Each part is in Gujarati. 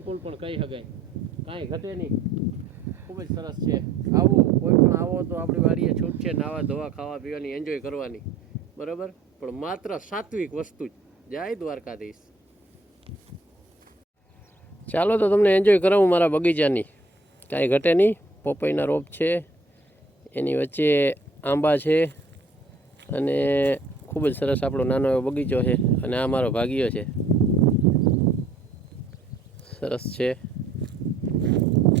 સ્વિમિંગ પુલ પણ કહી શકાય, કાંઈ ઘટે નહીં, ખૂબ જ સરસ છે. આવું કોઈ પણ આવો તો આપણી વાડીએ છૂટ છે નાવા ધોવા ખાવા પીવાની એન્જોય કરવાની, બરાબર, પણ માત્ર સાત્વિક વસ્તુ જ. જય દ્વારકાધીશ. ચાલો તો તમને એન્જોય કરાવું મારા બગીચાની, કાંઈ ઘટે નહીં. પોપઈના રોપ છે, એની વચ્ચે આંબા છે, અને ખૂબ જ સરસ આપણો નાનો એવો બગીચો છે. અને આ મારો ભાગીયો છે, સરસ છે,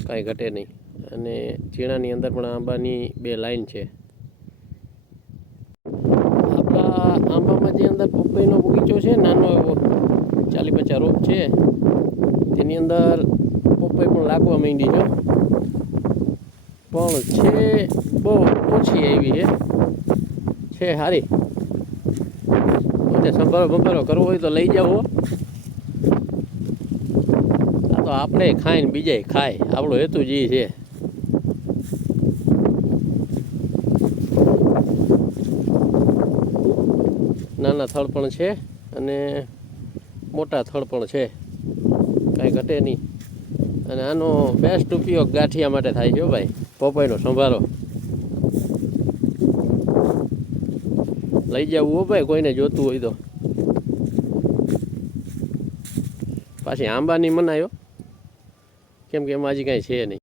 કાંઈ ઘટે નહીં. અને ચીણાની અંદર પણ આંબાની 2 લાઈન છે. આપણા આંબામાં જે અંદર પપઈનો બગીચો છે, નાનો એવો 40-50 રોપ છે, તેની અંદર પપઈ પણ લાગવા માંડી છે, પણ છે બહુ ઓછી એવી છે સારી. એટલે સંભારો કરવો હોય તો લઈ જાઓ. આ તો આપણે ખાઈને બીજાય ખાય, આપણો હેતુ જ છે. નાના થળ પણ છે અને મોટા થળ પણ છે, કાંઈ ઘટે નહીં. અને આનો બેસ્ટ ઉપયોગ ગાંઠિયા માટે થાય છે ભાઈ, પપઈનો સંભારો. લઈ જવું હો ભાઈ, કોઈને જોતું હોય તો. પાછી આંબાની મનાયો, કેમ કે એમાં હજી કાંઈ છે નહીં.